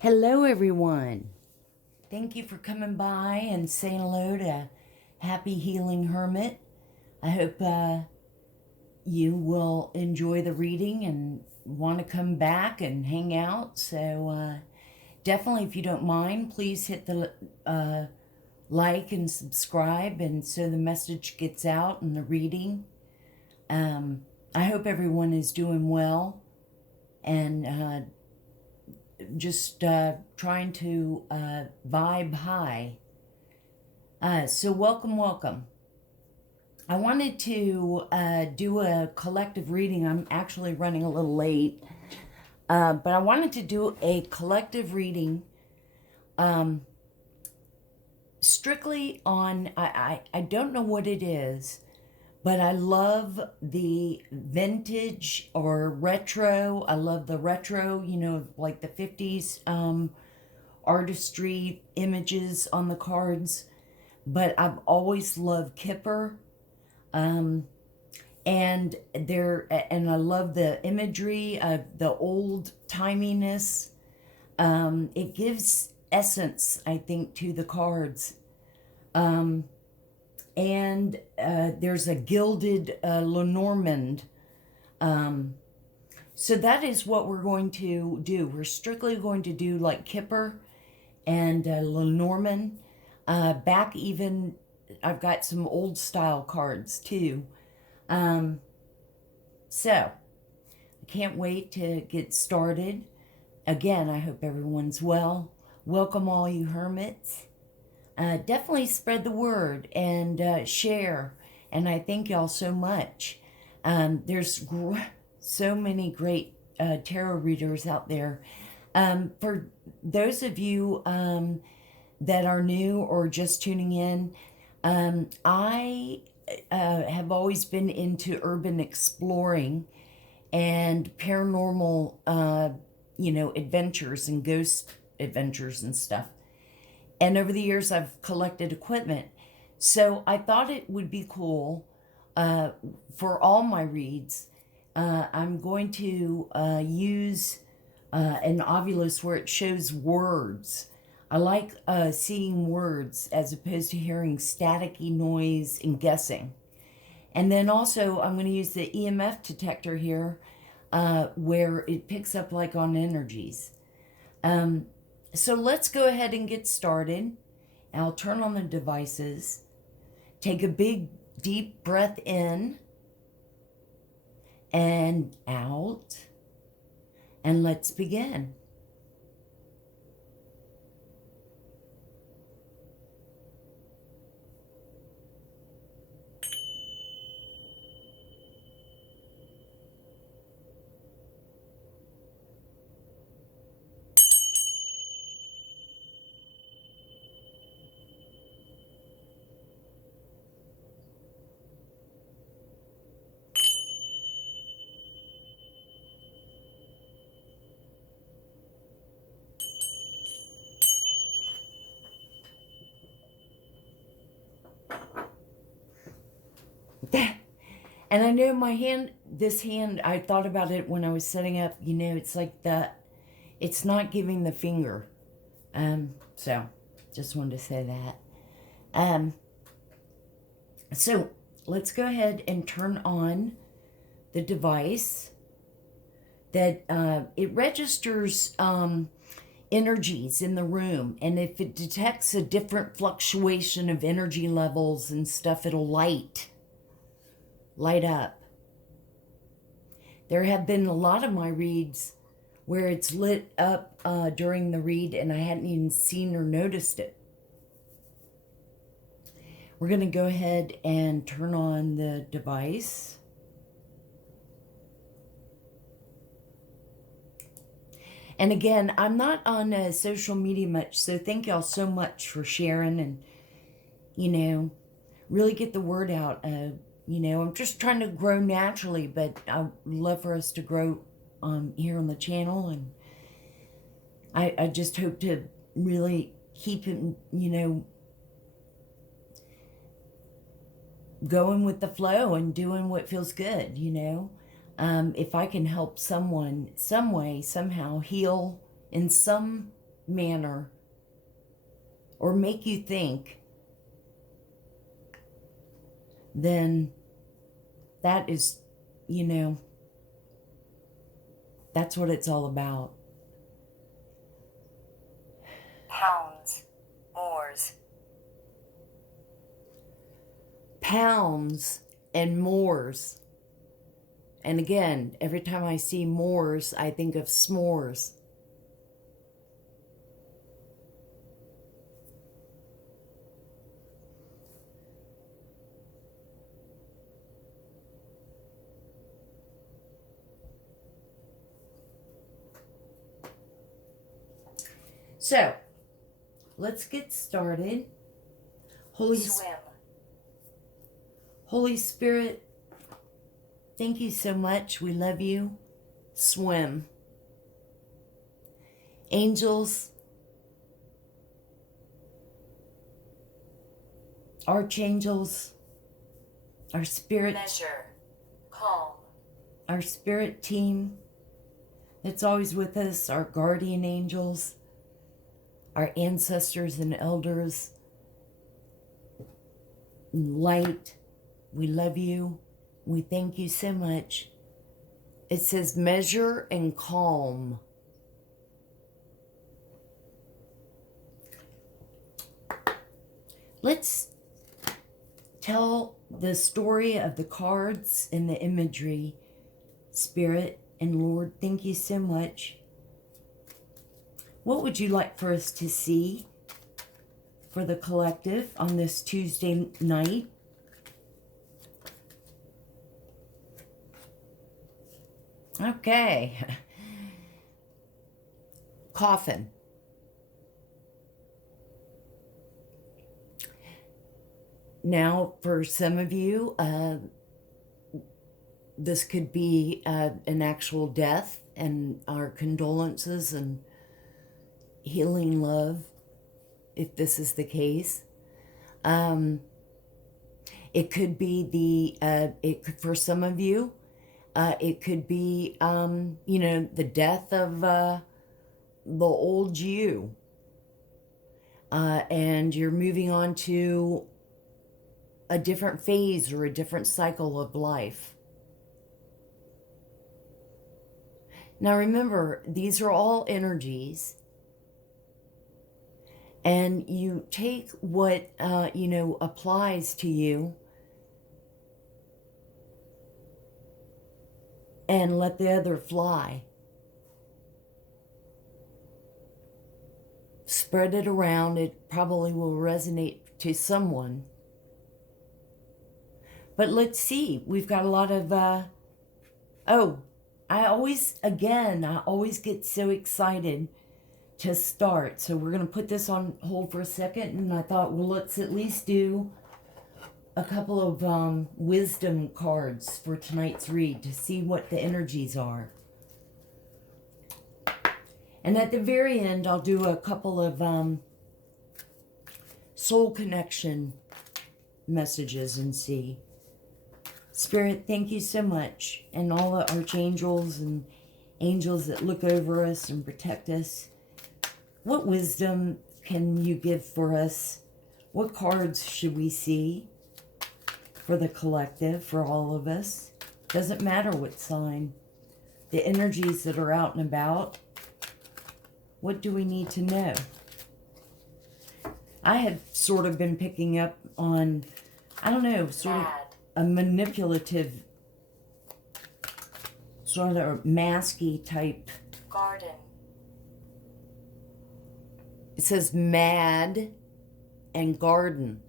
Hello, everyone. Thank you for coming by and saying hello to Happy Healing Hermit. I hope you will enjoy the reading and want to come back and hang out. So definitely, if you don't mind, please hit the like and subscribe, and so the message gets out and the reading. I hope everyone is doing well and just trying to vibe high. So welcome. I wanted to do a collective reading. I'm actually running a little late, but I wanted to do a collective reading strictly on, I don't know what it is, but I love the vintage or retro. I love the retro, like the 50s artistry images on the cards. But I've always loved Kipper. And I love the imagery of the old timiness. It gives essence, I think, to the cards. And there's a gilded Lenormand. So that is what we're going to do. We're strictly going to do like Kipper and Lenormand. Back even, I've got some old style cards too. So I can't wait to get started. Again, I hope everyone's well. Welcome all you hermits. Definitely spread the word and share. And I thank y'all so much. There's so many great tarot readers out there. For those of you that are new or just tuning in, I have always been into urban exploring and paranormal, adventures and ghost adventures and stuff. And over the years, I've collected equipment. So I thought it would be cool for all my reads. I'm going to use an Ovilus where it shows words. I like seeing words as opposed to hearing staticky noise and guessing. And then also, I'm going to use the EMF detector here where it picks up like on energies. So let's go ahead and get started. I'll turn on the devices. Take a big, deep breath in and out. And let's begin. And I know this hand, I thought about it when I was setting up, it's like it's not giving the finger. So just wanted to say that. So let's go ahead and turn on the device that it registers energies in the room. And if it detects a different fluctuation of energy levels and stuff, it'll light up. There have been a lot of my reads where it's lit up during the read and I hadn't even seen or noticed it. We're going to go ahead and turn on the device. And again, I'm not on social media much, so thank y'all so much for sharing and, really get the word out. I'm just trying to grow naturally, but I'd love for us to grow here on the channel. And I just hope to really keep it, going with the flow and doing what feels good, if I can help someone, some way, somehow heal in some manner or make you think, then that is, that's what it's all about. Pounds, moors. Pounds and moors. And again, every time I see moors, I think of s'mores. So, let's get started. Swim. Holy Spirit, thank you so much. We love you. Swim. Angels, archangels, our spirit, Measure. Calm. our spirit team that's always with us, our guardian angels, our ancestors and elders, light, we love you. We thank you so much. It says measure and calm. Let's tell the story of the cards and the imagery. Spirit and Lord, thank you so much. What would you like for us to see for the collective on this Tuesday night? Okay. Coffin. Now, for some of you, this could be an actual death, and our condolences and healing love, if this is the case. It could be for some of you, it could be, the death of the old you. And you're moving on to a different phase or a different cycle of life. Now remember, these are all energies. And you take what, applies to you and let the other fly. Spread it around. It probably will resonate to someone. But let's see. We've got a lot of, I always get so excited to start. So we're going to put this on hold for a second. And I thought, well, let's at least do a couple of wisdom cards for tonight's read to see what the energies are. And at the very end, I'll do a couple of soul connection messages and see. Spirit, thank you so much. And all the archangels and angels that look over us and protect us. What wisdom can you give for us? What cards should we see for the collective, for all of us? Doesn't matter what sign. The energies that are out and about. What do we need to know? I have sort of been picking up on, sort of a manipulative, sort of masky type. Garden. It says mad and garden.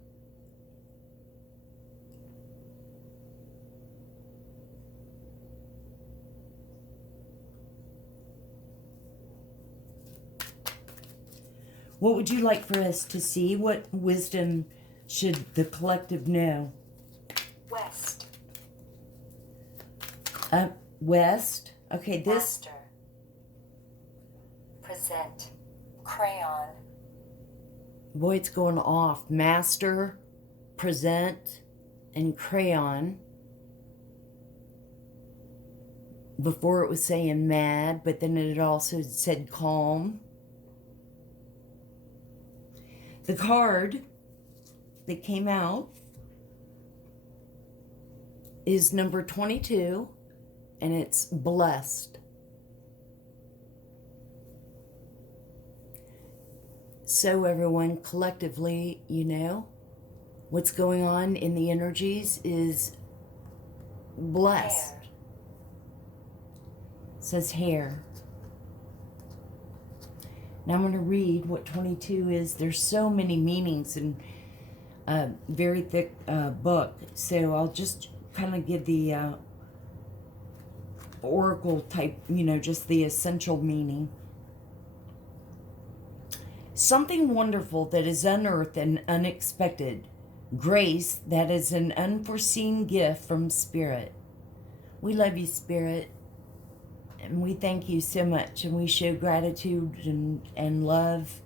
What would you like for us to see? What wisdom should the collective know? West. West. Okay, this. Master. Present. Crayon. Boy, it's going off. Master, present, and crayon. Before it was saying mad, but then it also said calm. The card that came out is number 22, and it's blessed. So everyone, collectively, what's going on in the energies is blessed. Hair. It says hair. Now I'm going to read what 22 is. There's so many meanings in a very thick book. So I'll just kind of give the oracle type, just the essential meaning. Something wonderful that is unearthed and unexpected. Grace that is an unforeseen gift from Spirit. We love you, Spirit. And we thank you so much. And we show gratitude and love.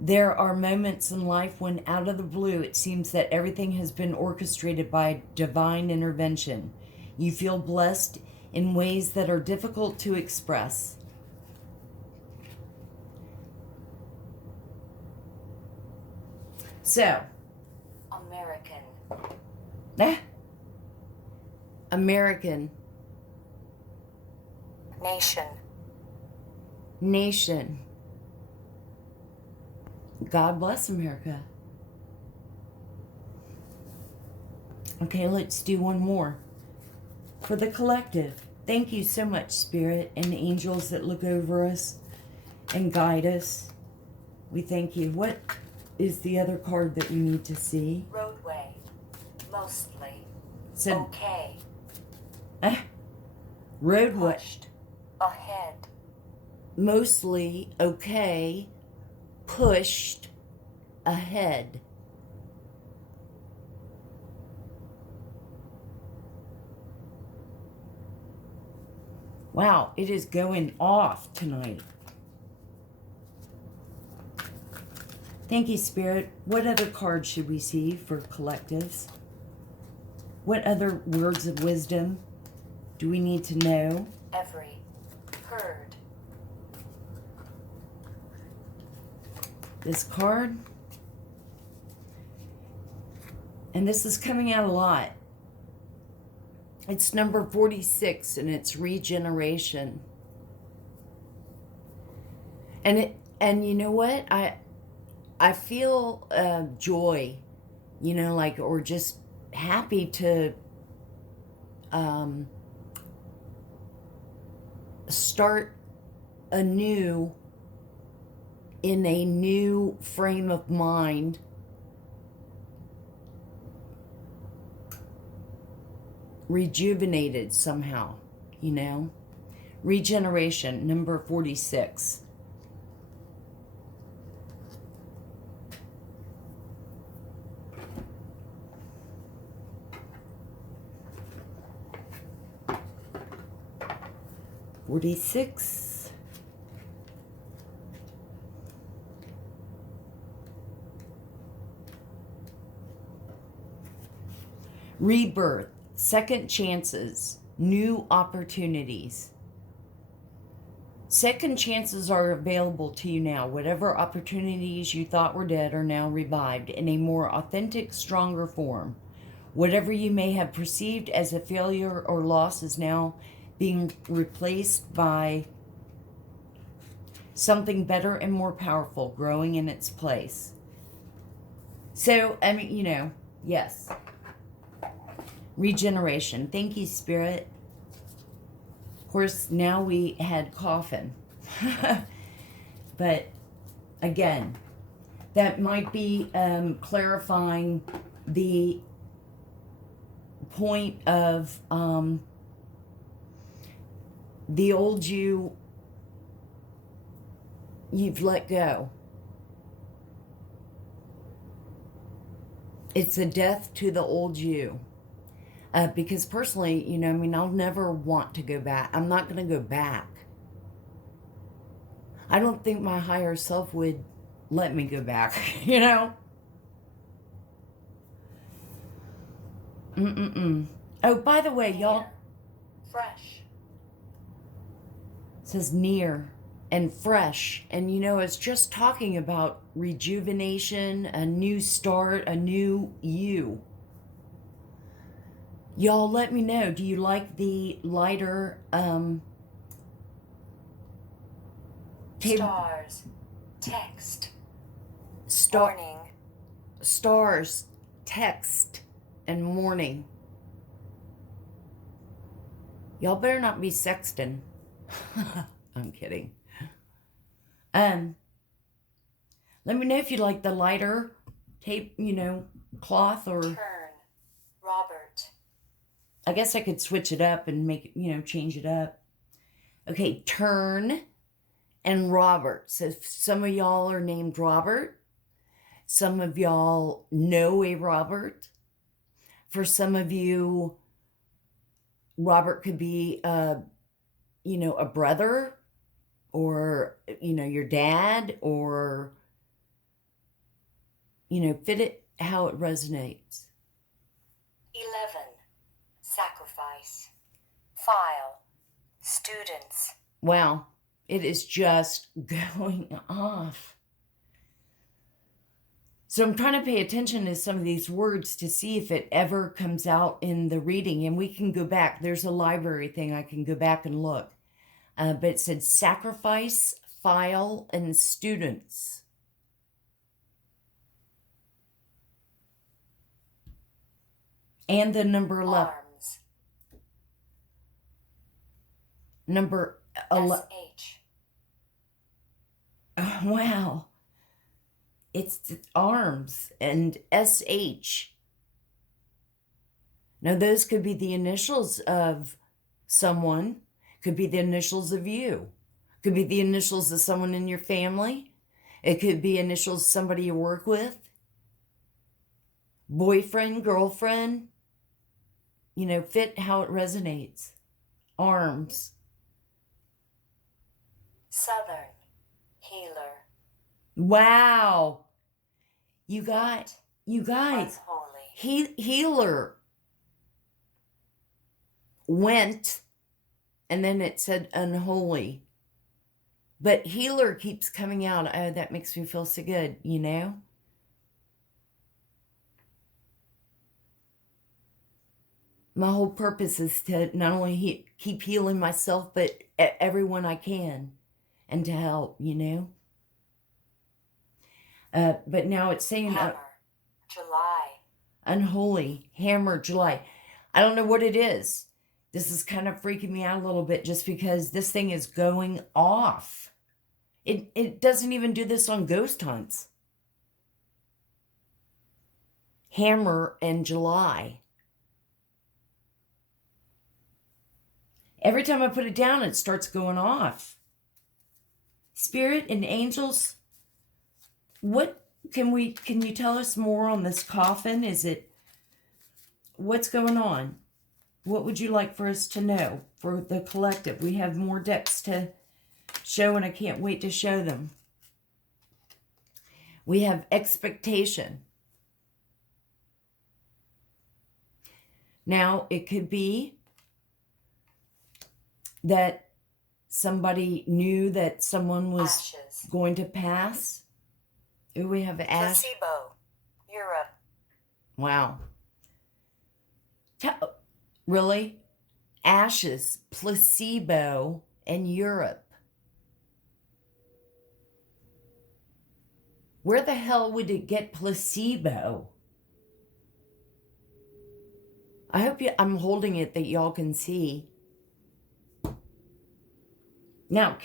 There are moments in life when out of the blue it seems that everything has been orchestrated by divine intervention. You feel blessed in ways that are difficult to express. So, American. Nation. God bless America. Okay, let's do one more. For the collective, thank you so much, Spirit, and the angels that look over us and guide us. We thank you. What is the other card that we need to see? Roadway. Mostly. So, Okay. roadway. Pushed. Ahead. Mostly okay. Pushed ahead. Wow, it is going off tonight. Thank you, Spirit. What other cards should we see for collectives? What other words of wisdom do we need to know? Every. Heard. This card. And this is coming out a lot. It's number 46, and it's regeneration. And you know what? I feel joy, or just happy to start anew in a new frame of mind. Rejuvenated somehow, Regeneration, number 46. Rebirth, second chances, new opportunities. Second chances are available to you now. Whatever opportunities you thought were dead are now revived in a more authentic, stronger form. Whatever you may have perceived as a failure or loss is now being replaced by something better and more powerful growing in its place. So, yes. Regeneration. Thank you, Spirit. Of course, now we had coffin. But, again, that might be clarifying the point of the old you've let go. It's a death to the old you. Because personally, I'll never want to go back. I'm not going to go back. I don't think my higher self would let me go back, Oh, by the way, y'all. Fresh. It says near. and fresh. And you know, it's just talking about rejuvenation, a new start, a new you. Y'all let me know, do you like the lighter Stars. Text. star Morning. stars, text, and morning? Y'all better not be sexting. I'm kidding. Let me know if you like the lighter tape, you know, cloth, or Turn. Robert. I guess I could switch it up and make it, you know, change it up. Okay, turn and Robert. So some of y'all are named Robert. Some of y'all know a Robert. For some of you, Robert could be you know, a brother, or, you know, your dad, or, you know, fit it how it resonates. 11. Sacrifice. File. Students. Wow, it is just going off. So I'm trying to pay attention to some of these words to see if it ever comes out in the reading, and we can go back. There's a library thing, I can go back and look. But it said sacrifice, file, and students. And the number 11. Arms. Number 11. SH. Oh, wow. It's arms and SH. Now, those could be the initials of someone, could be the initials of you, could be the initials of someone in your family. It could be initials of somebody you work with, boyfriend, girlfriend, you know, fit how it resonates. Arms. Southern. Healer. Wow. You guys, Unholy. healer went, and then it said unholy. But healer keeps coming out. Oh, that makes me feel so good, you know? My whole purpose is to not only keep healing myself, but everyone I can, and to help, you know? But now it's saying Hammer. July. unholy, hammer, July. I don't know what it is. This is kind of freaking me out a little bit, just because this thing is going off. It doesn't even do this on ghost hunts. Hammer and July. Every time I put it down, it starts going off. Spirit and angels, what can you tell us more on this coffin? What's going on? What would you like for us to know for the collective? We have more decks to show, and I can't wait to show them. We have expectation. Now, it could be that somebody knew that someone was Ashes. going to pass. Ooh, we have ash. Placebo. Europe. Wow. Really? Ashes, placebo, and Europe. Where the hell would it get placebo? I hope I'm holding it that y'all can see. Now,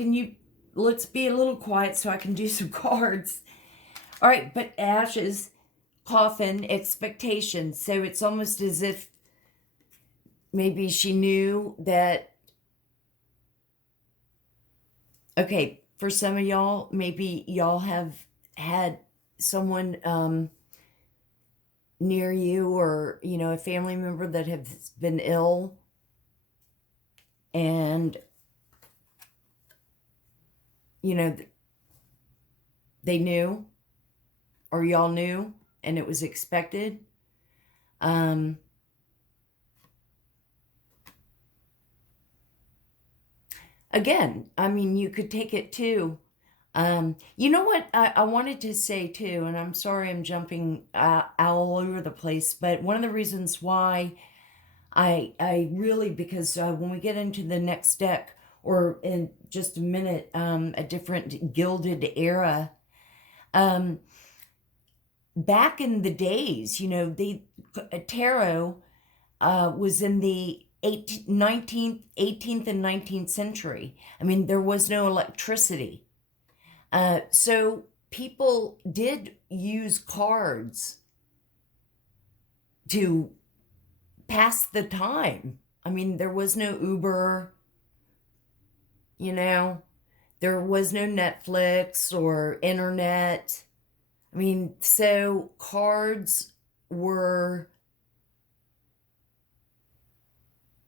let's be a little quiet so I can do some cards. All right, but ashes, coffin, expectation. So it's almost as if maybe she knew that. Okay, for some of y'all, maybe y'all have had someone near you, or, you know, a family member that has been ill, and, you know, they knew, or y'all knew, and it was expected. again, I mean, you could take it too. You know what I wanted to say too, and I'm sorry I'm jumping all over the place, but one of the reasons why I really, because when we get into the next deck, or in just a minute, a different gilded era, um, back in the days, you know, tarot was in the 18th and 19th century. I mean, there was no electricity. So people did use cards to pass the time. I mean, there was no Uber, you know, there was no Netflix or internet. I mean, so cards were,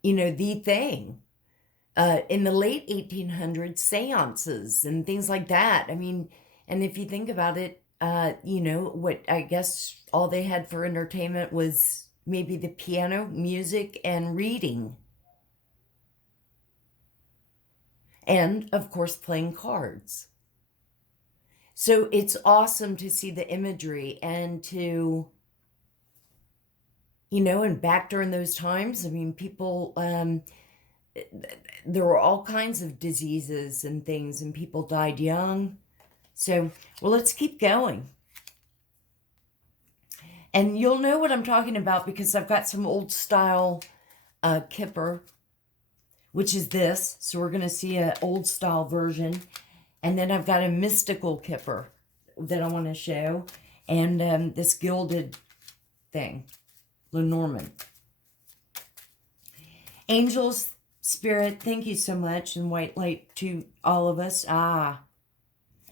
you know, the thing. In the late 1800s, seances and things like that. I mean, and if you think about it, you know, what I guess all they had for entertainment was maybe the piano, music, and reading. And, of course, playing cards. So it's awesome to see the imagery and to, you know, and back during those times, I mean, people, there were all kinds of diseases and things, and people died young. So, well, let's keep going. And you'll know what I'm talking about because I've got some old style Kipper, which is this. So we're going to see an old style version. And then I've got a mystical Kipper that I want to show. And this gilded thing, Lenormand. Angels, Spirit, thank you so much. And white light to all of us.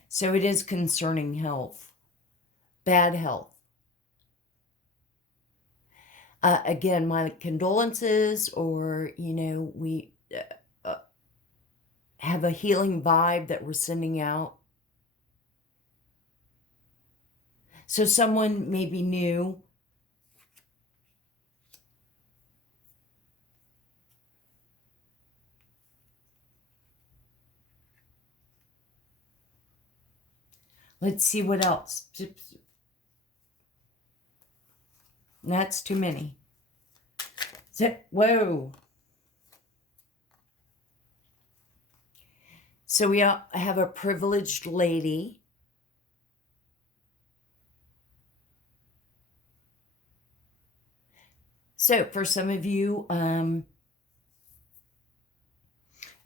So it is concerning health. Bad health. Again, my condolences, or, you know, we have a healing vibe that we're sending out. So someone maybe new. Let's see what else. That's too many. So, whoa. So we have a privileged lady. So for some of you,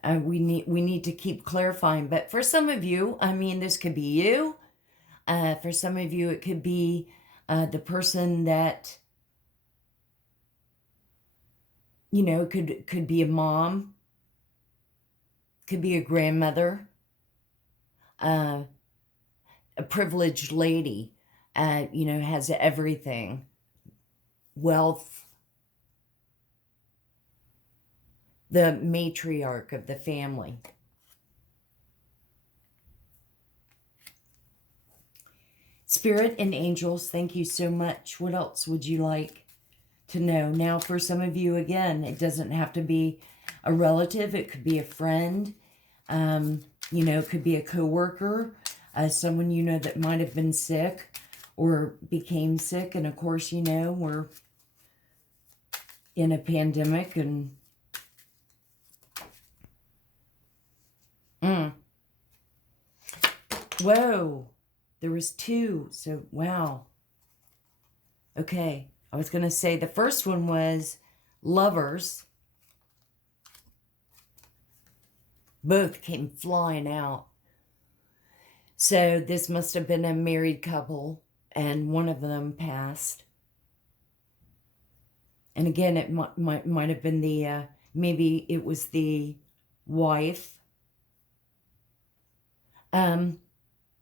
we need to keep clarifying. But for some of you, I mean, this could be you. For some of you, it could be the person that, you know, could be a mom, could be a grandmother, a privileged lady, you know, has everything, wealth, the matriarch of the family. Spirit and angels, thank you so much. What else would you like to know? Now, for some of you, again, it doesn't have to be a relative. It could be a friend. You know, it could be a coworker, someone you know that might have been sick or became sick. And of course, you know, we're in a pandemic and whoa, there was two. So, wow. Okay. I was going to say the first one was lovers. Both came flying out. So this must have been a married couple, and one of them passed. And again, it might have been the, maybe it was the wife.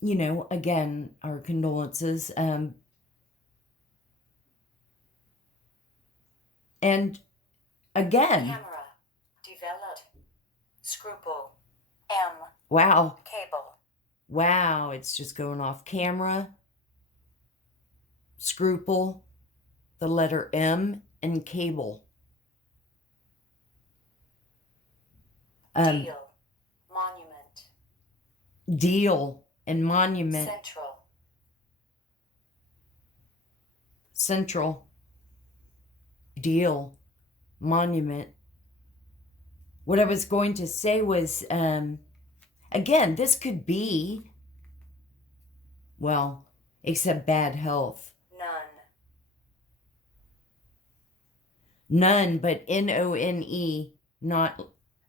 You know, again, our condolences. And again. Camera. Developed. Scruple. M. Wow. Cable. Wow, it's just going off. Camera. Scruple. The letter M. And cable. Deal. deal and monument. Central. Central. Deal. Monument. What I was going to say was, again, this could be, well, except bad health. None. None, but None, not.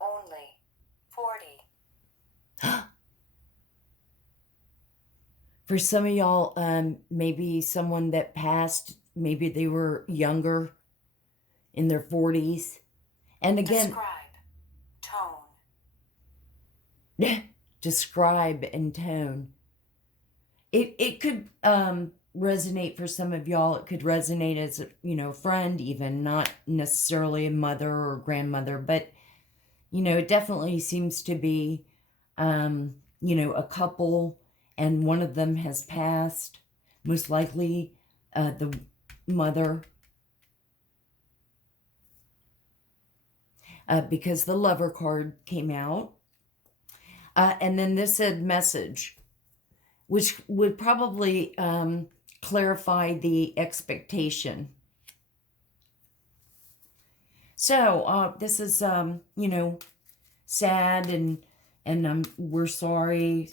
Only. 40. For some of y'all, maybe someone that passed, maybe they were younger, in their 40s. And again, Describe. Tone. describe and tone. It could resonate for some of y'all. It could resonate as a friend, even not necessarily a mother or grandmother, but it definitely seems to be a couple, and one of them has passed, most likely the mother, because the Lover card came out. And then this said message, which would probably clarify the expectation. So this is, sad, and we're sorry.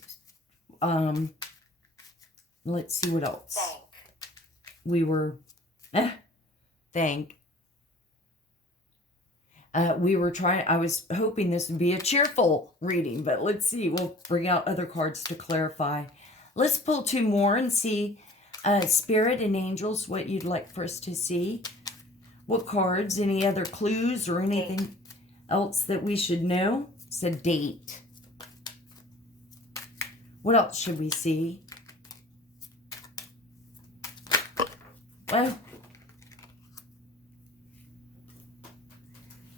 Let's see what else. Thank. We were, thank. We were trying, I was hoping this would be a cheerful reading, but let's see. We'll bring out other cards to clarify. Let's pull 2 more and see, Spirit and Angels, what you'd like for us to see. What cards, any other clues or anything else that we should know? It's a date. What else should we see? Well,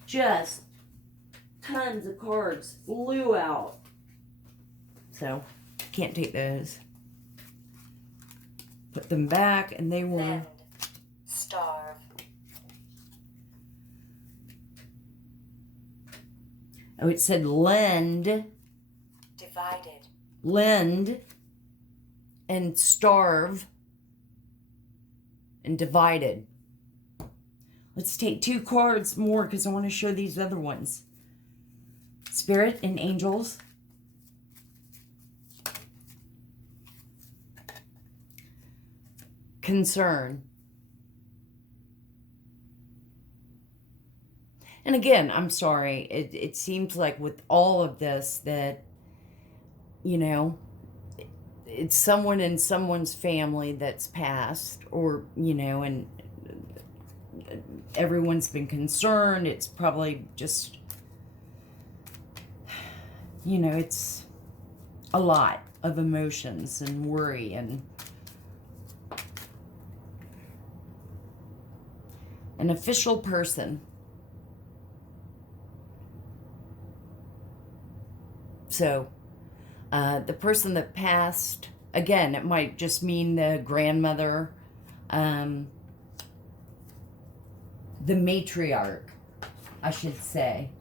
just tons of cards flew out. So, can't take those. Put them back, and they will... Lend. Starve. Oh, it said lend. Divided. Lend. And starve. And divided. Let's take 2 cards more because I want to show these other ones. Spirit and Angels. Concern. And again, I'm sorry. It seems like with all of this that, it's someone in someone's family that's passed, or, and everyone's been concerned. It's probably just, it's a lot of emotions and worry and an official person. So, the person that passed, again, it might just mean the grandmother, the matriarch, I should say.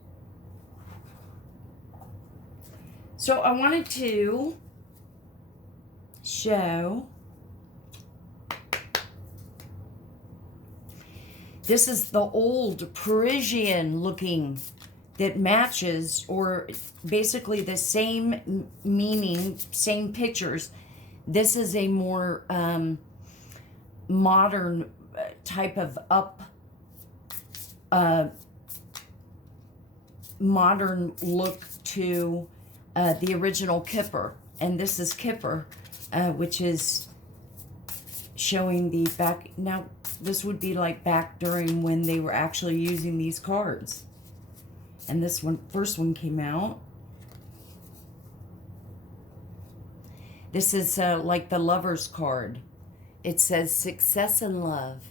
So I wanted to show, this is the old Parisian looking that matches, or basically the same meaning, same pictures. This is a more modern type of modern look to the original Kipper. And this is Kipper, which is showing the back. Now, this would be like back during when they were actually using these cards. And this one, first one came out. This is like the Lover's card. It says success and love.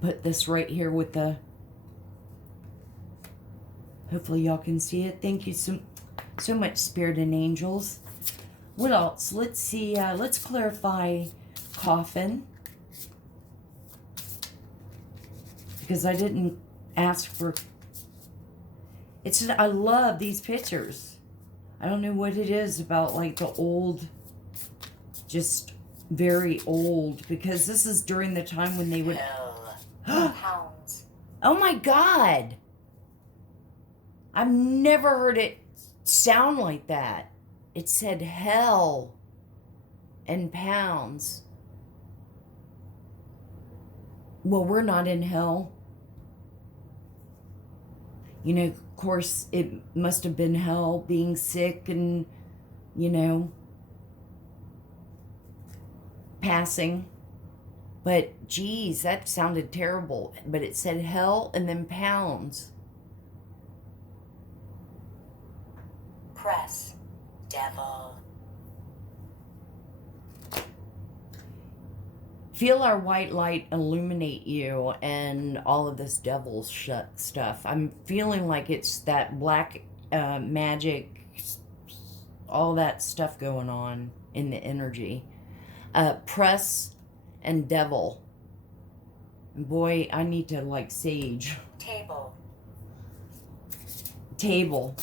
Put this right here with the, hopefully y'all can see it. Thank you so much, Spirit and Angels. What else? Let's see, let's clarify coffin. Because I didn't ask for... It's just, I love these pictures. I don't know what it is about like the old, just very old, because this is during the time when they would... Hell. Pounds. Oh my God. I've never heard it sound like that. It said hell and pounds. Well, we're not in hell. You know, of course, it must have been hell being sick and, you know, passing. But, geez, that sounded terrible. But it said hell and then pounds. Press. Devil. Feel our white light illuminate you and all of this devil stuff. I'm feeling like it's that black magic, all that stuff going on in the energy. Press and devil. Boy, I need to like sage. Table. Table.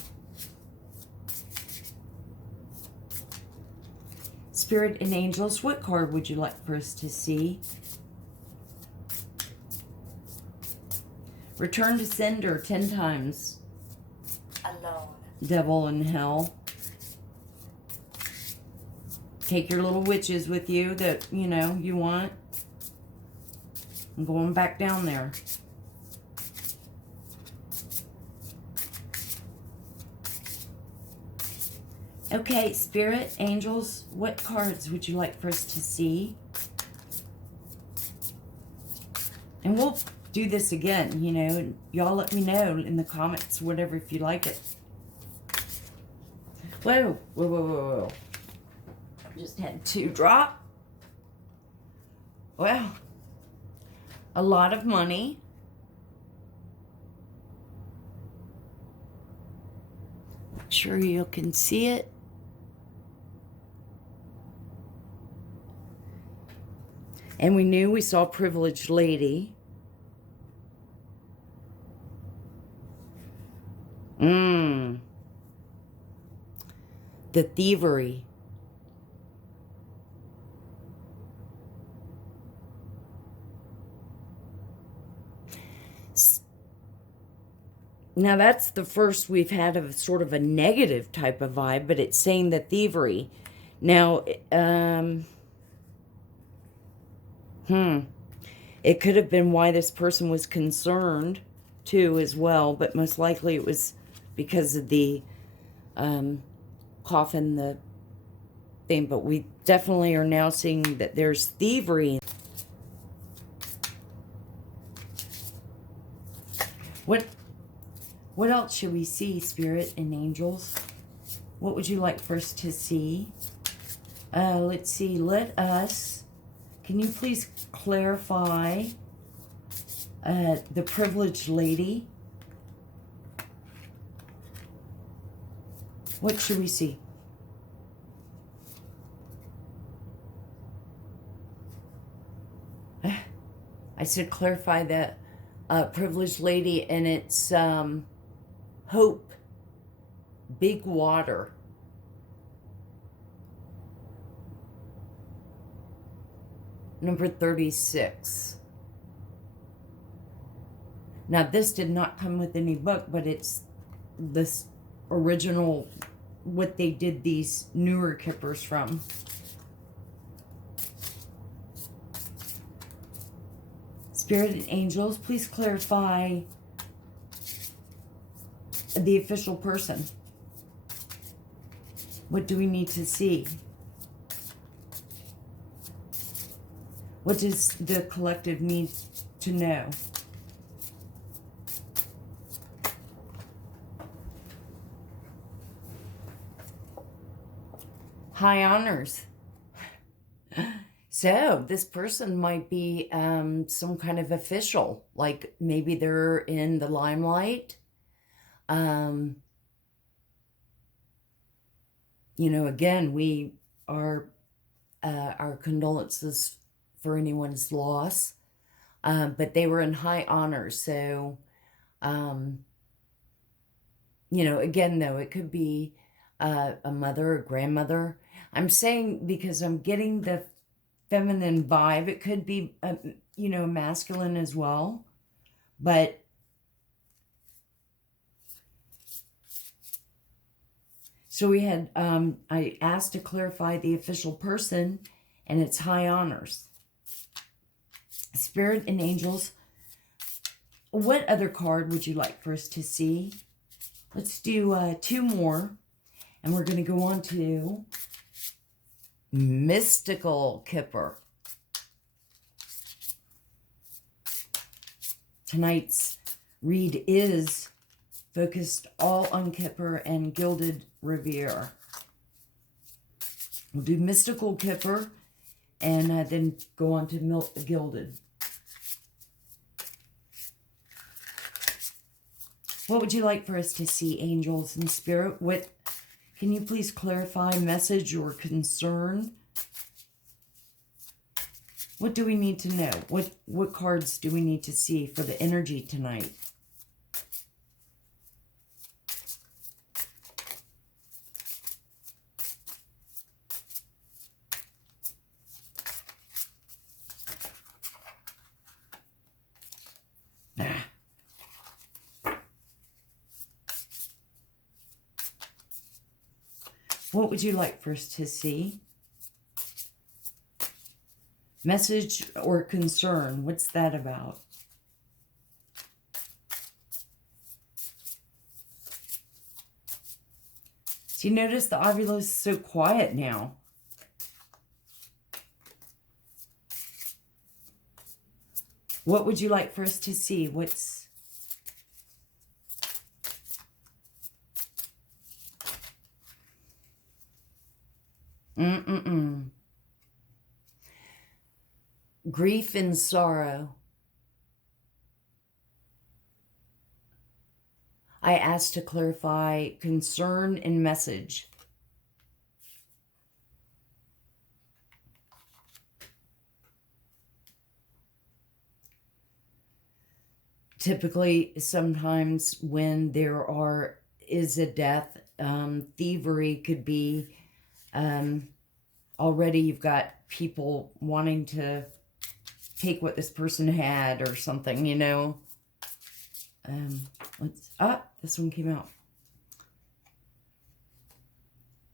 Spirit and angels, what card would you like for us to see? Return to sender 10 times. Alone. Devil in hell. Take your little witches with you that, you know, you want. I'm going back down there. Okay, Spirit, angels, what cards would you like for us to see? And we'll do this again, you know. Y'all let me know in the comments, whatever, if you like it. Whoa, whoa, whoa, whoa, whoa. Just had 2 drop. Well, a lot of money. Make sure you can see it. And we knew we saw a privileged lady. The thievery. Now that's the first we've had of sort of a negative type of vibe, but it's saying the thievery. Now, it could have been why this person was concerned too as well, but most likely it was because of the coffin, the thing. But we definitely are now seeing that there's thievery. What else should we see, Spirit and angels? What would you like for us to see? Let's see. Can you please clarify the privileged lady? What should we see? I said clarify the privileged lady, and it's hope, big water. Number 36. Now this did not come with any book, but it's this original, what they did these newer Kippers from. Spirit and angels, please clarify the official person. What do we need to see? What does the collective need to know? High honors. So this person might be some kind of official, like maybe they're in the limelight. You know, again, we are our condolences for anyone's loss, but they were in high honor. So You know, again, though, it could be a mother or grandmother. I'm saying because I'm getting the feminine vibe. It could be, you know, masculine as well. But so we had, I asked to clarify the official person, and it's high honors. Spirit and angels. What other card would you like for us to see? Let's do 2 more. And we're going to go on to Mystical Kipper. Tonight's read is focused all on Kipper and Gilded Riviera. We'll do Mystical Kipper and then go on to Gilded. What would you like for us to see, angels and spirit? What can you please clarify, message or concern? What do we need to know? What cards do we need to see for the energy tonight? What would you like for us to see? Message or concern, what's that about? So you notice the ovula is so quiet now. What would you like for us to see? What's... Grief and sorrow. I asked to clarify concern and message. Typically, sometimes when there is a death, thievery could be, already you've got people wanting to take what this person had or something, you know. This one came out.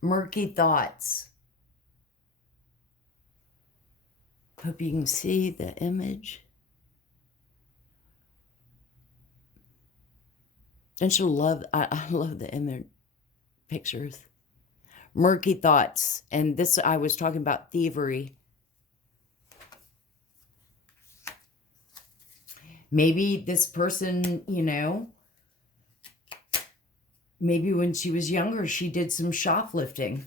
Murky thoughts. Hope you can see the image. Don't you love, I love the image pictures. Murky thoughts. And this, I was talking about thievery. Maybe this person, you know, maybe when she was younger, she did some shoplifting.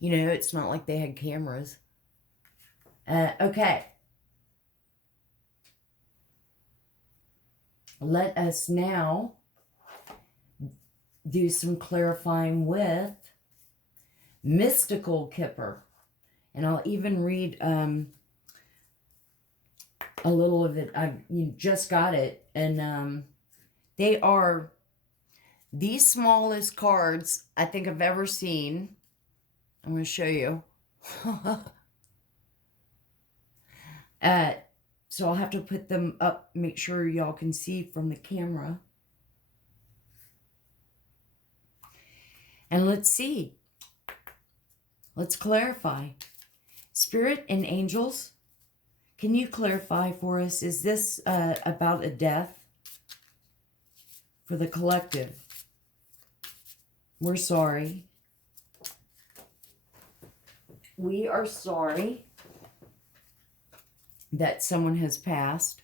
You know, it's not like they had cameras. Okay. Let us now do some clarifying with Mystical Kipper. And I'll even read a little of it. You just got it. And they are the smallest cards I think I've ever seen. I'm going to show you. So I'll have to put them up, make sure y'all can see from the camera. And let's see. Let's clarify. Spirit and angels, can you clarify for us, is this about a death for the collective? We're sorry. We are sorry that someone has passed.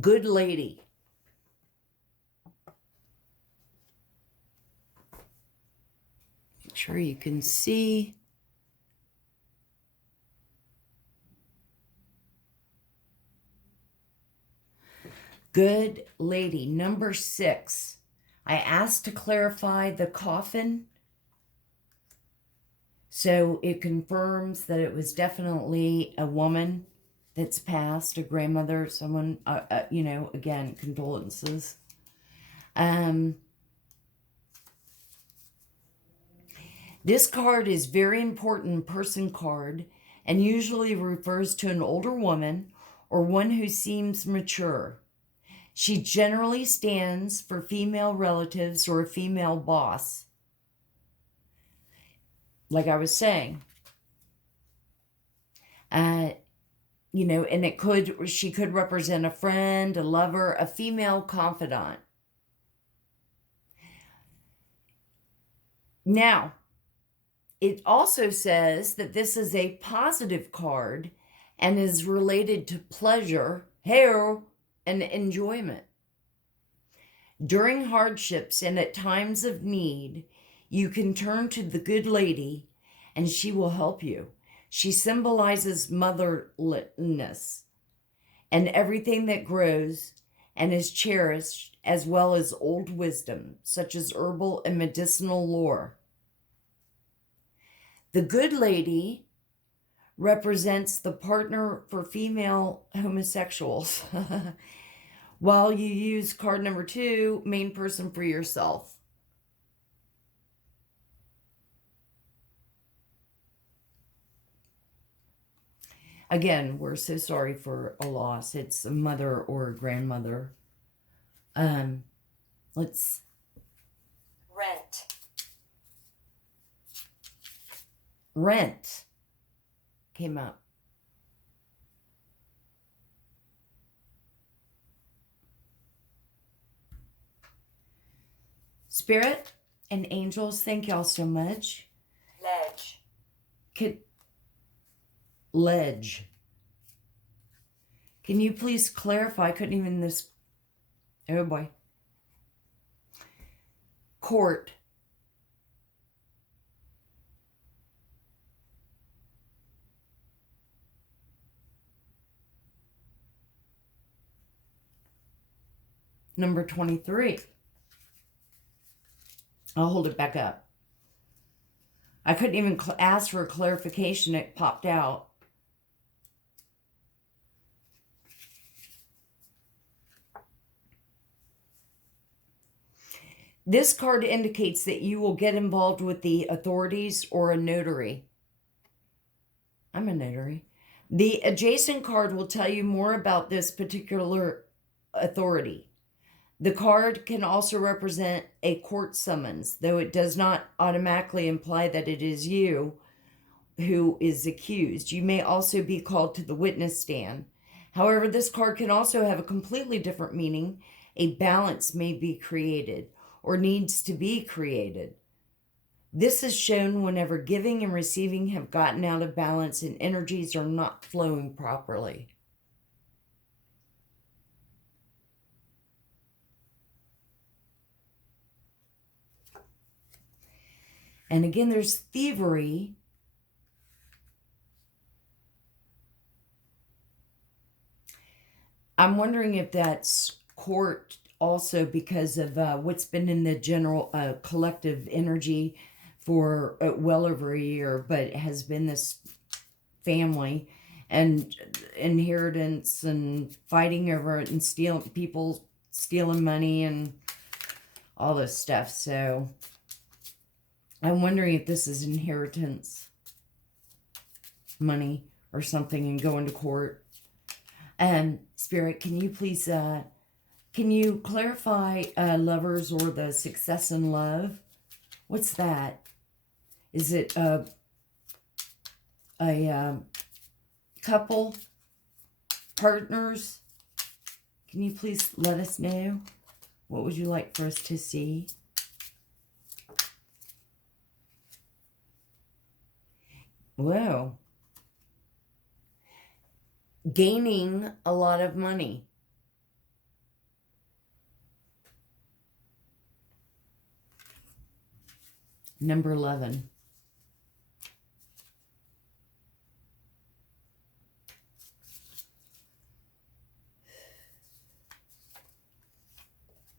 Good lady. Make sure you can see. Good lady. Number 6. I asked to clarify the coffin. So it confirms that it was definitely a woman. that's passed, a grandmother, someone, you know, again, condolences. This card is very important person card and usually refers to an older woman or one who seems mature. She generally stands for female relatives or a female boss. Like I was saying, you know, and she could represent a friend, a lover, a female confidant. Now, it also says that this is a positive card and is related to pleasure, hair, and enjoyment. During hardships and at times of need, you can turn to the good lady and she will help you. She symbolizes motherliness and everything that grows and is cherished, as well as old wisdom, such as herbal and medicinal lore. The good lady represents the partner for female homosexuals, while you use card number 2, main person for yourself. Again, we're so sorry for a loss. It's a mother or a grandmother. Let's... Rent. Rent came up. Spirit and angels, thank y'all so much. Ledge. Ledge. Can you please clarify? I couldn't even this. Oh boy. Court. Number 23. I'll hold it back up. I couldn't even ask for a clarification. It popped out. This card indicates that you will get involved with the authorities or a notary. I'm a notary. The adjacent card will tell you more about this particular authority. The card can also represent a court summons, though it does not automatically imply that it is you who is accused. You may also be called to the witness stand. However, this card can also have a completely different meaning. A balance may be created or needs to be created. This is shown whenever giving and receiving have gotten out of balance and energies are not flowing properly. And again, there's thievery. I'm wondering if that's court also because of what's been in the general collective energy for well over a year, but it has been this family and inheritance and fighting over it and people stealing money and all this stuff. So I'm wondering if this is inheritance money or something and going to court. Spirit, can you please, can you clarify lovers or the success in love? What's that? Is it a couple, partners? Can you please let us know? What would you like for us to see? Whoa. Gaining a lot of money. Number 11.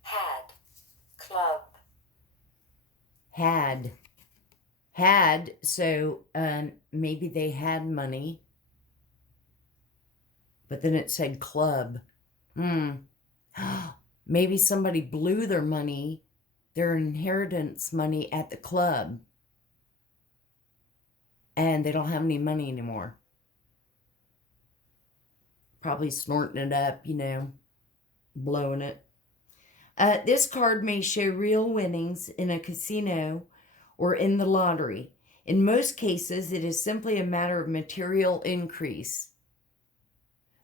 Had. Club. Had, so maybe they had money. But then it said club. Maybe somebody blew their money, their inheritance money at the club. And they don't have any money anymore. Probably snorting it up, blowing it. This card may show real winnings in a casino or in the lottery. In most cases, it is simply a matter of material increase.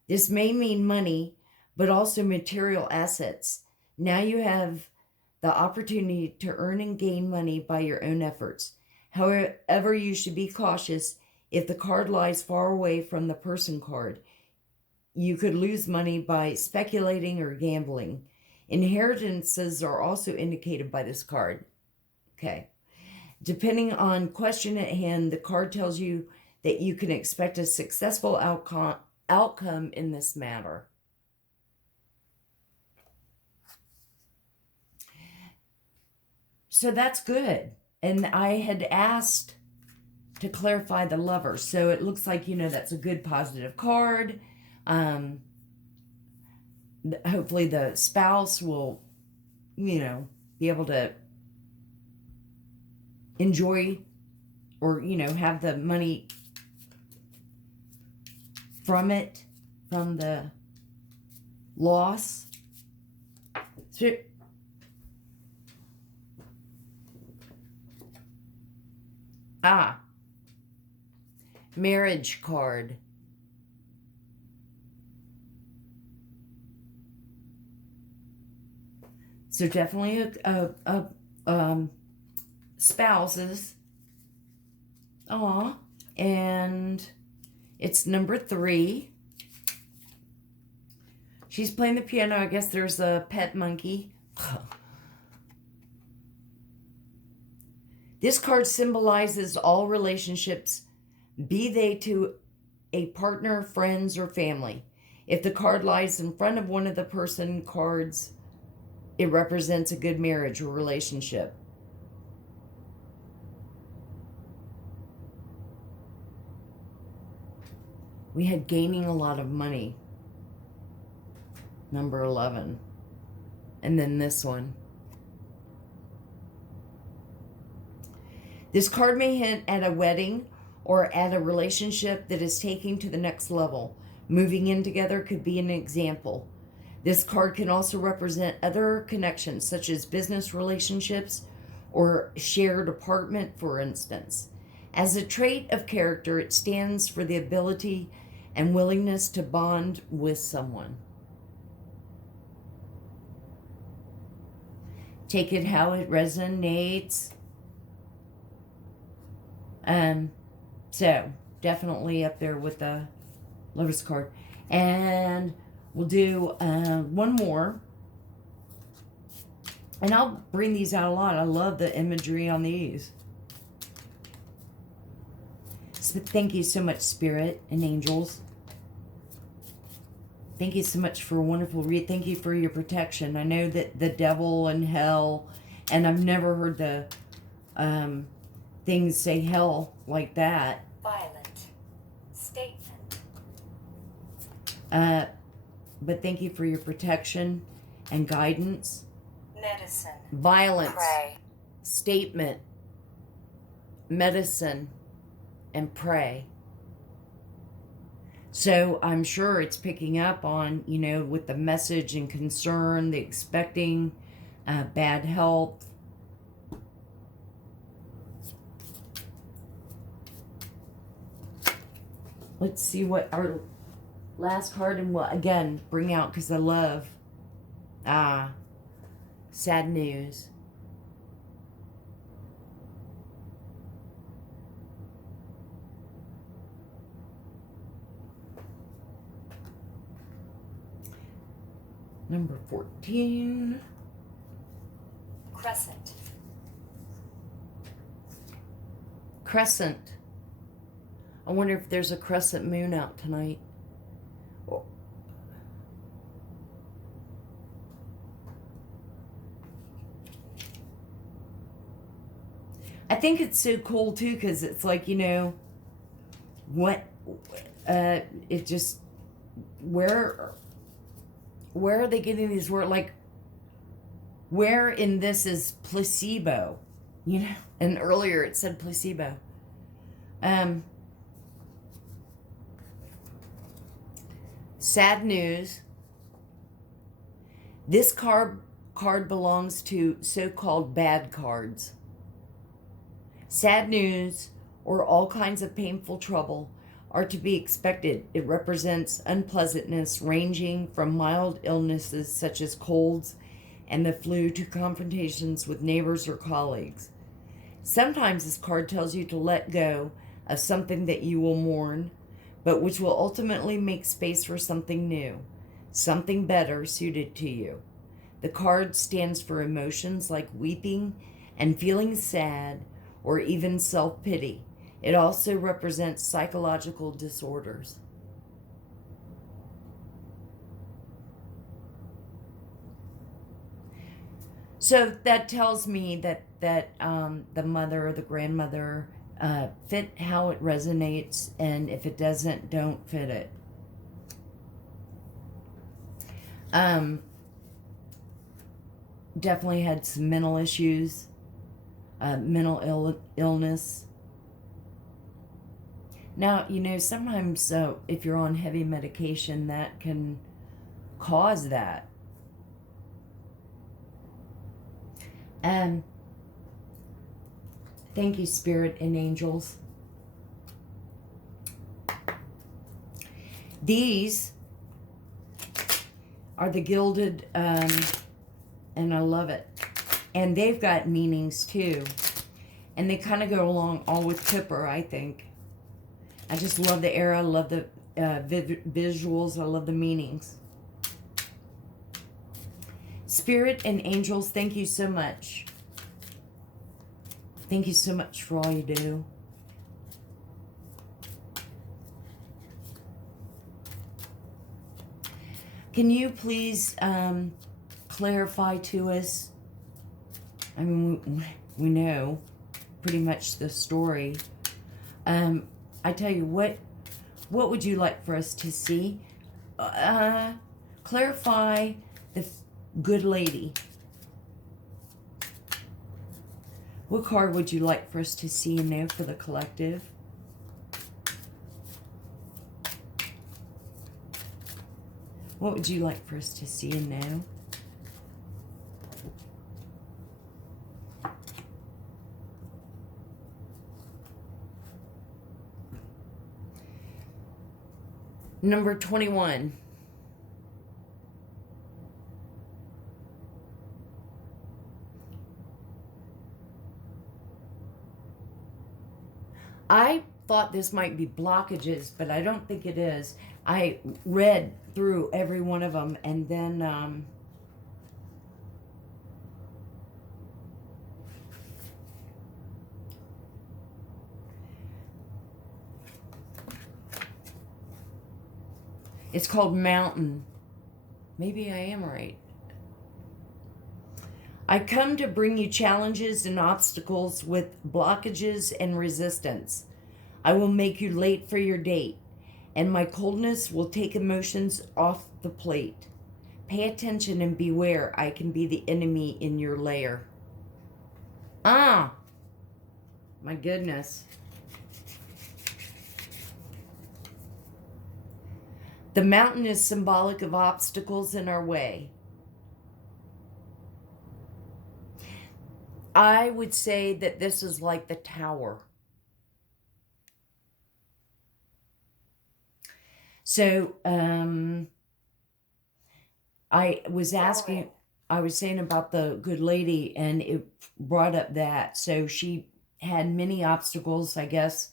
This may mean money, but also material assets. Now you have the opportunity to earn and gain money by your own efforts. However, you should be cautious if the card lies far away from the person card. You could lose money by speculating or gambling. Inheritances are also indicated by this card. Okay. Depending on question at hand, the card tells you that you can expect a successful outcome in this matter. So that's good. And I had asked to clarify the Lover. So it looks like, that's a good positive card. Hopefully the spouse will, be able to enjoy or, have the money from it, from the loss. So, marriage card. So definitely spouses. And it's number 3. She's playing the piano. I guess there's a pet monkey. This card symbolizes all relationships, be they to a partner, friends, or family. If the card lies in front of one of the person cards, it represents a good marriage or relationship. We had gaining a lot of money. Number 11. And then this one. This card may hint at a wedding or at a relationship that is taking to the next level. Moving in together could be an example. This card can also represent other connections, such as business relationships or shared apartment, for instance. As a trait of character, it stands for the ability and willingness to bond with someone. Take it how it resonates. So definitely up there with the Lover's card. And we'll do one more. And I'll bring these out a lot. I love the imagery on these. So thank you so much, Spirit and angels. Thank you so much for a wonderful read. Thank you for your protection. I know that the devil and hell, and I've never heard the things say hell like that. Violent. Statement. But thank you for your protection and guidance. Medicine. Violence. Pray. Statement. Medicine. And pray. So I'm sure it's picking up on, with the message and concern, the expecting bad health. Let's see what our last card and what, again, bring out, because I love sad news. Number 14. Crescent. Crescent. I wonder if there's a crescent moon out tonight. I think it's so cool too, because it's like, what it just where are they getting these words? Like, where in this is placebo? You know, and earlier it said placebo. Sad news. This card belongs to so-called bad cards. Sad news or all kinds of painful trouble are to be expected. It represents unpleasantness ranging from mild illnesses such as colds and the flu to confrontations with neighbors or colleagues. Sometimes this card tells you to let go of something that you will mourn, but which will ultimately make space for something new, something better suited to you. The card stands for emotions like weeping and feeling sad or even self-pity. It also represents psychological disorders. So that tells me that the mother or the grandmother fit how it resonates, and if it doesn't, don't fit it. Definitely had some mental issues, mental illness. Now, you know, sometimes if you're on heavy medication, that can cause that. Thank you, Spirit and angels. These are the gilded, and I love it. And they've got meanings too. And they kind of go along all with Kipper, I think. I just love the era, I love the visuals, I love the meanings. Spirit and angels, thank you so much. Thank you so much for all you do. Can you please clarify to us? I mean, we know pretty much the story. I tell you what would you like for us to see? Clarify the good lady. What card would you like for us to see and know for the collective? What would you like for us to see and know? Number 21. I thought this might be blockages, but I don't think it is. I read through every one of them, and then it's called Mountain. Maybe I am right. I come to bring you challenges and obstacles with blockages and resistance. I will make you late for your date, and my coldness will take emotions off the plate. Pay attention and beware. I can be the enemy in your lair. Ah, my goodness. The mountain is symbolic of obstacles in our way. I would say that this is like the tower. So, I was saying about the good lady, and it brought up that. So she had many obstacles, I guess,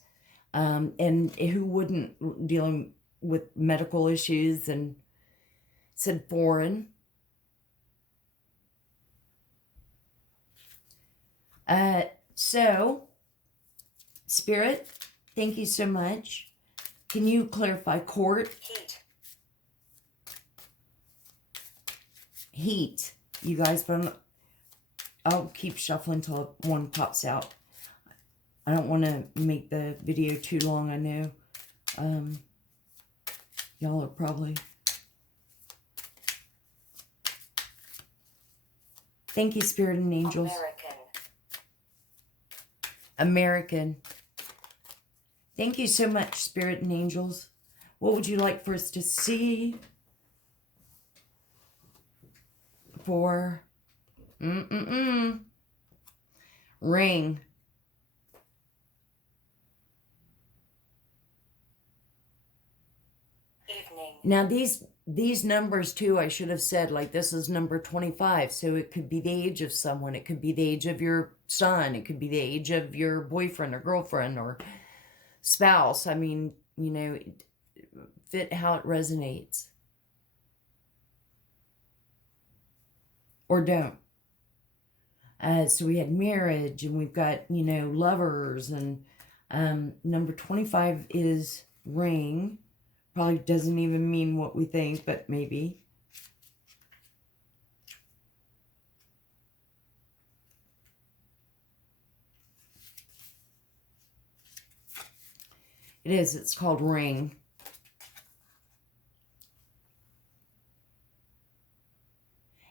and who wouldn't, dealing with medical issues, and said foreign. So, Spirit, thank you so much. Can you clarify court? Heat. You guys, but I'll keep shuffling until one pops out. I don't want to make the video too long, I know. Y'all are probably Thank you, Spirit and Angels. American. American. Thank you so much, Spirit and Angels. What would you like for us to see? For ring. Evening. Now these numbers too, I should have said, like, this is number 25, so it could be the age of someone, it could be the age of your son, it could be the age of your boyfriend or girlfriend or spouse. I mean, you know, fit how it resonates. Or don't. So we had marriage, and we've got, you know, lovers, and number 25 is ring. Probably doesn't even mean what we think, but maybe. It is. It's called ring.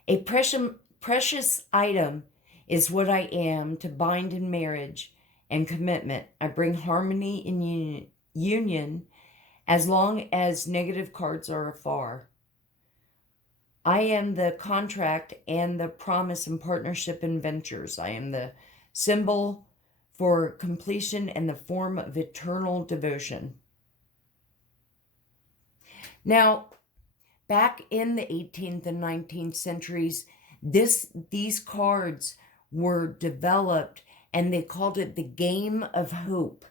A precious item is what I am to bind in marriage and commitment. I bring harmony in union as long as negative cards are afar. I am the contract and the promise and partnership in ventures. I am the symbol for completion and the form of eternal devotion. Now, back in the 18th and 19th centuries, these cards were developed, and they called it the game of hope.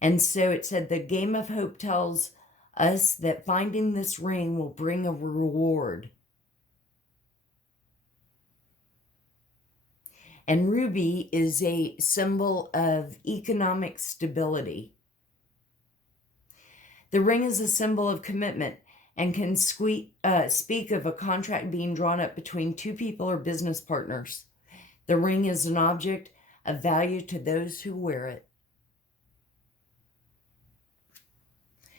And so it said the game of hope tells us that finding this ring will bring a reward. And ruby is a symbol of economic stability. The ring is a symbol of commitment and can speak of a contract being drawn up between two people or business partners. The ring is an object of value to those who wear it.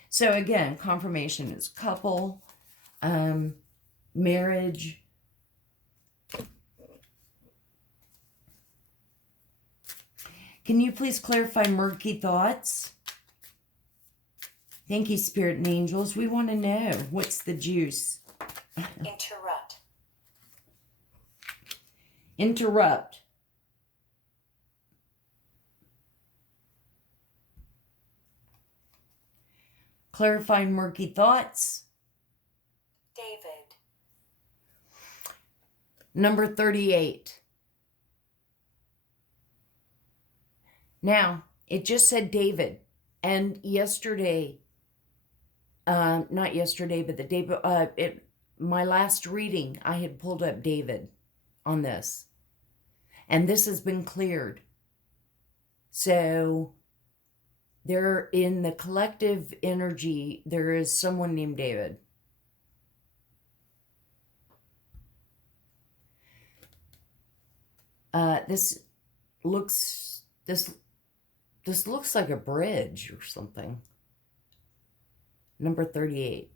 So again, confirmation is couple, marriage. Can you please clarify murky thoughts? Thank you, Spirit and Angels. We want to know, what's the juice? Interrupt. Interrupt. Clarifying murky thoughts. David. Number 38. Now, it just said David. And yesterday, not yesterday, but the day, my last reading, I had pulled up David on this. And this has been cleared. So there, in the collective energy, there is someone named David. This looks like a bridge or something. Number 38.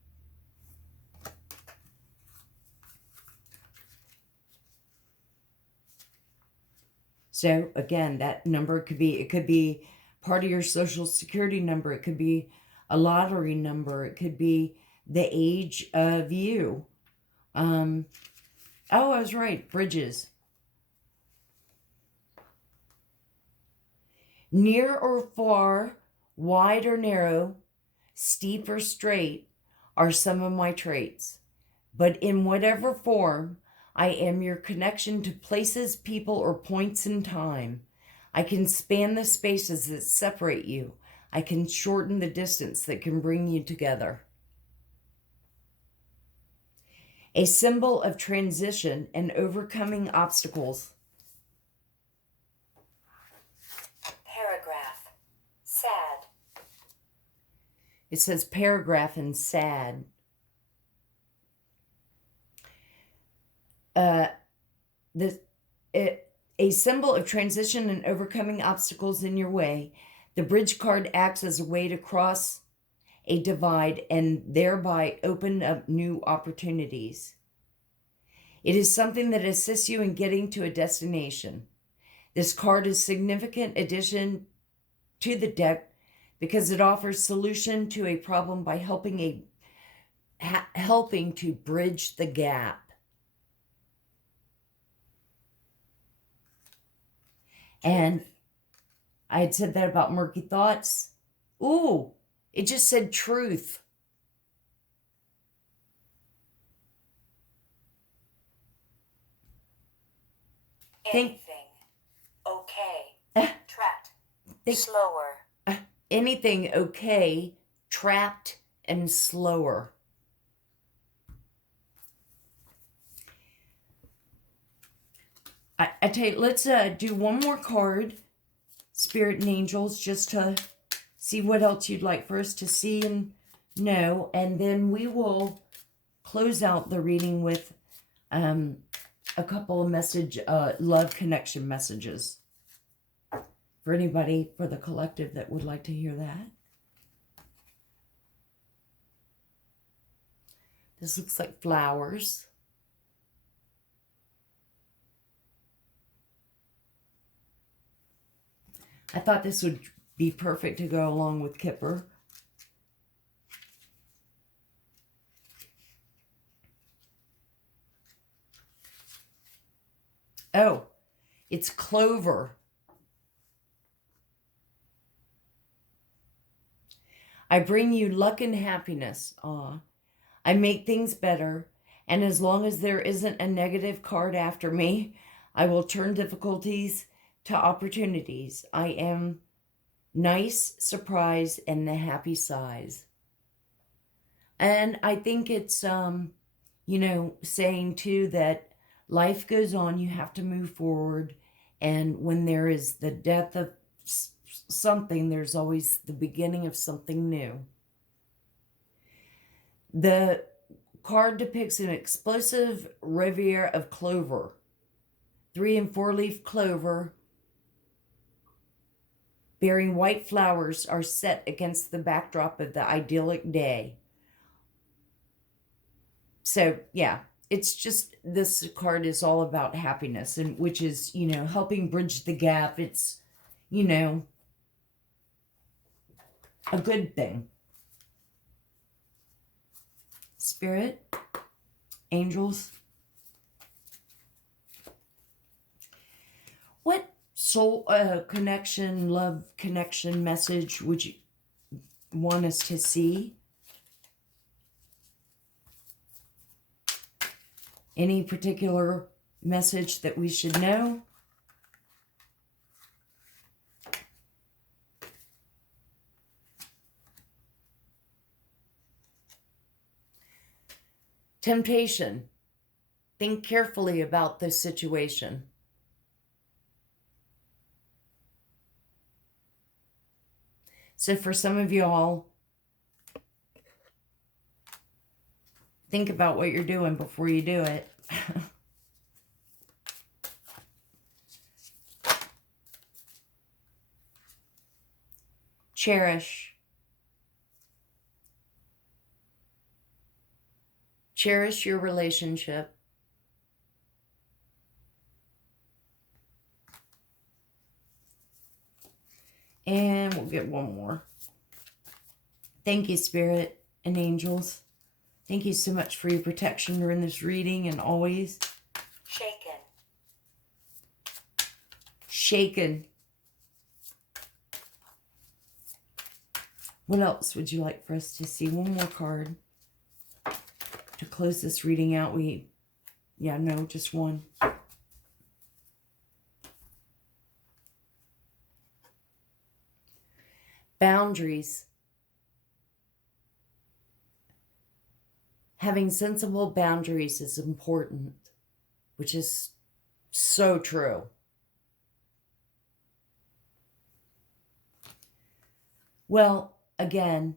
So again, that number could be part of your social security number. It could be a lottery number. It could be the age of you. Oh, I was right. Bridges. Near or far, wide or narrow, steep or straight are some of my traits. But in whatever form, I am your connection to places, people, or points in time. I can span the spaces that separate you. I can shorten the distance that can bring you together. A symbol of transition and overcoming obstacles. Paragraph. Sad. It says paragraph and sad. A symbol of transition and overcoming obstacles in your way. The bridge card acts as a way to cross a divide and thereby open up new opportunities. It is something that assists you in getting to a destination. This card is a significant addition to the deck because it offers solution to a problem by helping to bridge the gap. And I had said that about murky thoughts. Ooh, it just said truth. Anything. Okay. Trapped. Slower. Anything okay, trapped and slower. I tell you, let's do one more card, Spirit and Angels, just to see what else you'd like for us to see and know. And then we will close out the reading with a couple of love connection messages for anybody, for the collective that would like to hear that. This looks like flowers. I thought this would be perfect to go along with Kipper. Oh, it's clover. I bring you luck and happiness. Aw. I make things better, and as long as there isn't a negative card after me, I will turn difficulties to opportunities. I am nice, surprise, and the happy size. And I think it's, saying too that life goes on, you have to move forward. And when there is the death of something, there's always the beginning of something new. The card depicts an explosive riviera of clover. 3- and 4-leaf clover bearing white flowers are set against the backdrop of the idyllic day. So, yeah, it's just, this card is all about happiness, and which is, helping bridge the gap. It's, a good thing. Spirit, angels, what soul connection, love connection message would you want us to see? Any particular message that we should know? Temptation. Think carefully about this situation. So for some of y'all, think about what you're doing before you do it. Cherish. Cherish your relationship. And we'll get one more. Thank you, Spirit and angels. Thank you so much for your protection during this reading and always. Shaken. Shaken. What else would you like for us to see? One more card to close this reading out. Just one. Boundaries. Having sensible boundaries is important, which is so true. Well, again,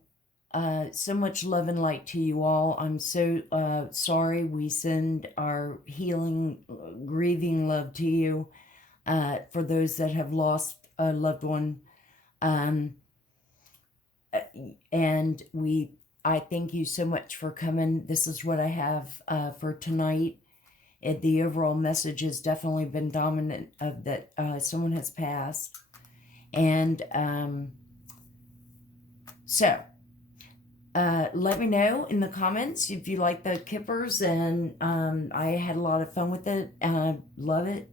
so much love and light to you all. I'm so sorry. We send our healing, grieving love to you for those that have lost a loved one. And I thank you so much for coming. This is what I have for tonight. The overall message has definitely been dominant of that someone has passed. And so let me know in the comments if you like the Kippers, and I had a lot of fun with it. Love it.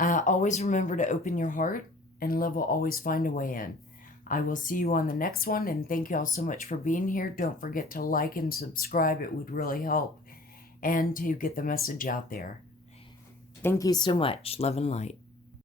Always remember to open your heart, and love will always find a way in. I will see you on the next one, and thank you all so much for being here. Don't forget to like and subscribe. It would really help, and to get the message out there. Thank you so much. Love and light.